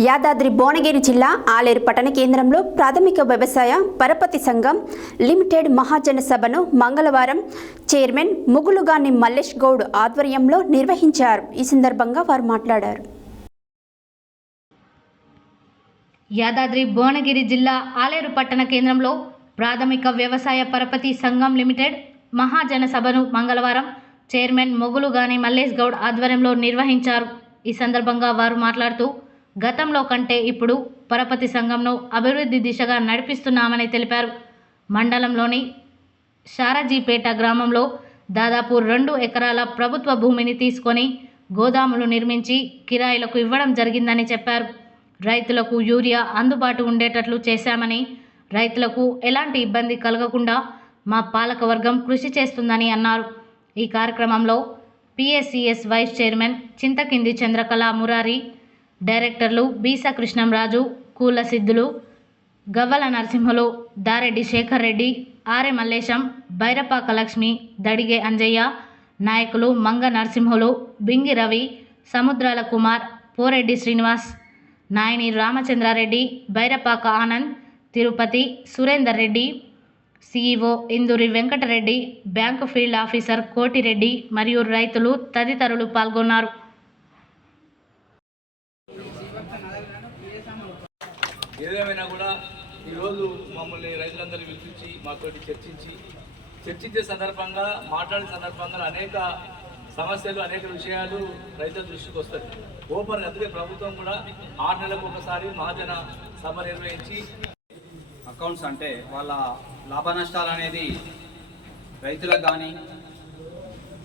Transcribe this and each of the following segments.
యాదాద్రి భువనగిరి జిల్లా ఆలేరు పట్టణ కేంద్రంలో ప్రాథమిక వ్యవసాయ పరపతి సంఘం లిమిటెడ్ మహాజన సభను మంగళవారం చైర్మన్ ముగులుగాని మల్లేష్ గౌడ్ ఆధ్వర్యంలో నిర్వహించారు. ఈ సందర్భంగా వారు మాట్లాడారు. యాదాద్రి భువనగిరి జిల్లా ఆలేరు పట్టణ కేంద్రంలో ప్రాథమిక వ్యవసాయ పరపతి సంఘం లిమిటెడ్ మహాజన సభను మంగళవారం చైర్మన్ ముగులుగాని మల్లేష్ గౌడ్ ఆధ్వర్యంలో నిర్వహించారు. ఈ సందర్భంగా వారు మాట్లాడుతూ గతంలో కంటే ఇప్పుడు పరపతి సంఘంను అభివృద్ధి దిశగా నడిపిస్తున్నామని తెలిపారు. మండలంలోని షారాజీపేట గ్రామంలో దాదాపు 2 ఎకరాల ప్రభుత్వ భూమిని తీసుకొని గోదాములు నిర్మించి కిరాయిలకు ఇవ్వడం జరిగిందని చెప్పారు. రైతులకు యూరియా అందుబాటు ఉండేటట్లు చేశామని, రైతులకు ఎలాంటి ఇబ్బంది కలగకుండా మా పాలకవర్గం కృషి చేస్తుందని అన్నారు. ఈ కార్యక్రమంలో PSCS vice chairman Chinthakindi Chandrakala Murari, డైరెక్టర్లు బీసా కృష్ణంరాజు, కూల సిద్ధులు, గవ్వల నరసింహులు, దారెడ్డి శేఖర్ రెడ్డి, ఆరె మల్లేశం, బైరపాక లక్ష్మి, దడిగే అంజయ్య, నాయకులు Manga Narasimhulu, Bingi Ravi, Samudrala Kumar, Poreddy Srinivas, Nayani Ramachandra Reddy, Bairapaka Anand, Tirupati, Surender Reddy, CEO Induri Venkata Reddy, bank field officer Koti Reddy మరియు రైతులు తదితరులు పాల్గొన్నారు. ఏదేమైనా కూడా ఈరోజు మమ్మల్ని రైతులందరూ పిలిపించి మాతోటి చర్చించే సందర్భంగా మాట్లాడే సందర్భంగా అనేక సమస్యలు, అనేక విషయాలు రైతుల దృష్టికి వస్తాయి. ఓపెన్ అందుకే ప్రభుత్వం కూడా 6 నెలలకు ఒకసారి మహాజన సభ నిర్వహించి అకౌంట్స్ అంటే వాళ్ళ లాభ నష్టాలు అనేది రైతులకు కానీ,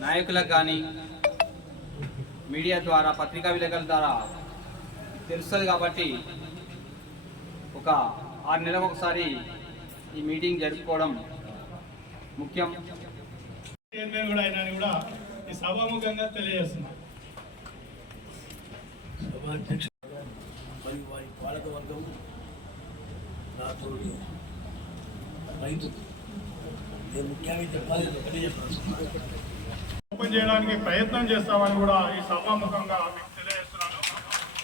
నాయకులకు కానీ మీడియా ద్వారా, పత్రికా విలేకరుల ద్వారా తెలుస్తుంది. కాబట్టి ఒక 6 నెలలకు ఒకసారి ఈ మీటింగ్ జరుపుకోవడం ముఖ్యం. కూడా అయినా కూడా ఈ సభాముఖంగా తెలియజేస్తున్నాం. సభాధ్యక్షుడు మరియు వారి పాలకవర్గం, నాతో రైతు, నేను ముఖ్యంగా చెప్పాలి ఓపెన్ చేయడానికి ప్రయత్నం చేస్తామని కూడా ఈ సభాముఖంగా మీకు తెలియజేస్తున్నాను.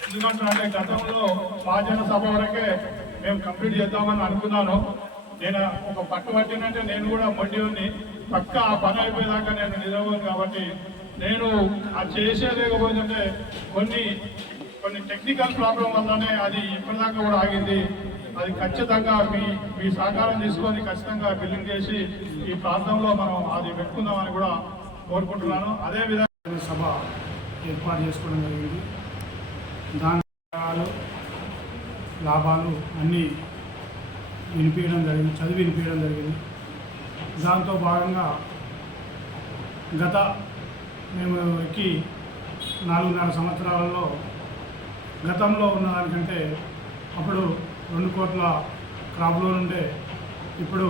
ఎందుకంటే గతంలో మహాజన సభ వరకే మేము కంప్లీట్ చేద్దామని అనుకున్నాను. నేను ఒక పట్టు పట్టినంటే నేను కూడా మొండి పక్క ఆ పని అయిపోయేదాకా నేను నిలవను. కాబట్టి నేను అది చేసేలేకపోతుంటే కొన్ని టెక్నికల్ ప్రాబ్లం వల్లనే అది ఇప్పటిదాకా కూడా ఆగింది. అది ఖచ్చితంగా మీ సహకారం తీసుకొని ఖచ్చితంగా బిల్లింగ్ చేసి ఈ ప్రాంతంలో మనం అది పెట్టుకుందామని కూడా కోరుకుంటున్నాను. అదేవిధంగా సభ ఏర్పాటు చేసుకోవడం జరిగింది. దాని లాభాలు అన్నీ చదివి వినిపించడం జరిగింది. దాంతో భాగంగా మేము ఎక్కి 4.5 సంవత్సరాలలో గతంలో ఉన్నదానికంటే అప్పుడు 2 కోట్ల క్రాప్ లోన్ ఉంటే ఇప్పుడు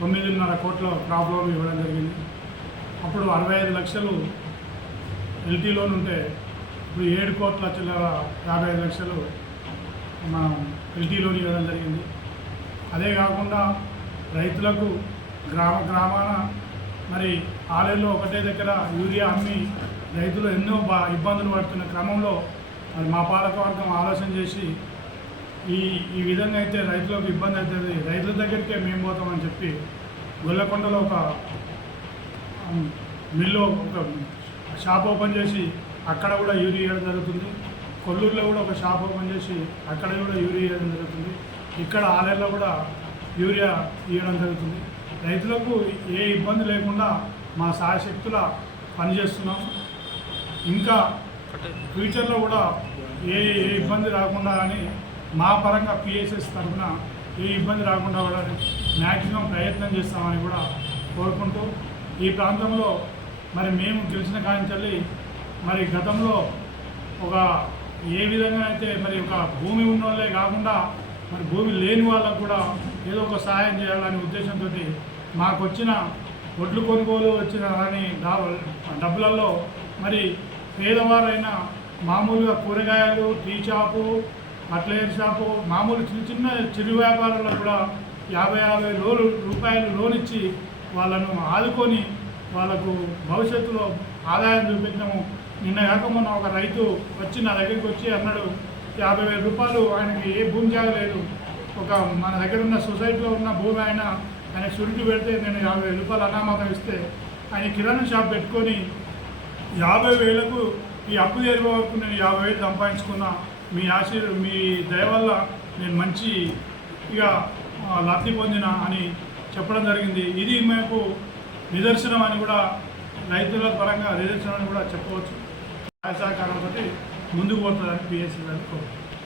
9.5 కోట్ల క్రాప్ లోన్ ఇవ్వడం జరిగింది. అప్పుడు 65 లక్షలు ఎల్టీ లోన్ ఉంటే ఇప్పుడు 7 కోట్ల 55 లక్షలు మనం ఎల్టీ లోన్ ఇవ్వడం జరిగింది. అదే కాకుండా రైతులకు గ్రామాన మరి ఆలేరులో ఒకటే దగ్గర యూరియా అమ్మి రైతులు ఎన్నో ఇబ్బందులు పడుతున్న క్రమంలో మరి మా పాలకవర్గం ఆలోచన చేసి ఈ విధంగా అయితే రైతులకు ఇబ్బంది అవుతుంది, రైతుల దగ్గరికే మేము పోతామని చెప్పి గొల్లకొండలో ఒక మిల్లు, ఒక షాప్ ఓపెన్ చేసి అక్కడ కూడా యూరియా ఇవ్వడం జరుగుతుంది. కొల్లూరులో కూడా ఒక షాప్ ఓపెన్ చేసి అక్కడ కూడా యూరియా ఇవ్వడం జరుగుతుంది. ఇక్కడ ఆలేరులో కూడా యూరియా ఇవ్వడం జరుగుతుంది. రైతులకు ఏ ఇబ్బంది లేకుండా మా శాయశక్తుల పనిచేస్తున్నాం. ఇంకా ఫ్యూచర్లో కూడా ఏ ఇబ్బంది రాకుండా కానీ మా పరంగా పిఎస్ఎస్ తరఫున ఏ ఇబ్బంది రాకుండా కూడా మ్యాక్సిమం ప్రయత్నం చేస్తామని కూడా కోరుకుంటూ, ఈ ప్రాంతంలో మరి మేము గెలిచిన కాంచెల్లి మరి గతంలో ఒక ఏ విధంగా అయితే మరి ఒక భూమి ఉన్న వాళ్ళే కాకుండా మరి భూమి లేని వాళ్ళకు కూడా ఏదో ఒక సహాయం చేయాలనే ఉద్దేశంతో మాకు వచ్చిన ఒడ్లు కొనుగోలు వచ్చిన కానీ డబ్బులలో మరి పేదవారైనా మామూలుగా కూరగాయలు, టీ షాపు, బట్లర్ షాపు, మామూలు చిన్న చిరు వ్యాపారాలకు కూడా 50,000 రూపాయలు లోన్ ఇచ్చి వాళ్ళను ఆదుకొని వాళ్ళకు భవిష్యత్తులో ఆదాయం చూపించడము. నిన్న కాక మొన్న ఒక రైతు వచ్చి నా దగ్గరికి వచ్చి అన్నాడు, 50,000 రూపాయలు ఆయనకి ఏ భూమి జాగా లేదు. ఒక మన దగ్గర ఉన్న సొసైటీలో ఉన్న భూమి ఆయన షూరిటీ పెడితే నేను 50,000 రూపాయలు అనామతం ఇస్తే ఆయన కిరాణా షాప్ పెట్టుకొని 50,000కు ఈ అప్పు తీరే వరకు నేను 50,000 సంపాదించుకున్నా. మీ దయ వల్ల నేను మంచి ఇక లబ్ధి పొందిన అని చెప్పడం జరిగింది. ఇది మనకు నిదర్శనం అని కూడా రైతుల పరంగా నిదర్శనం అని కూడా చెప్పవచ్చు. సహాయ సహకారంతో ముందుకు పోతుందని పిఎస్సీ గారు కోరుతున్నాను.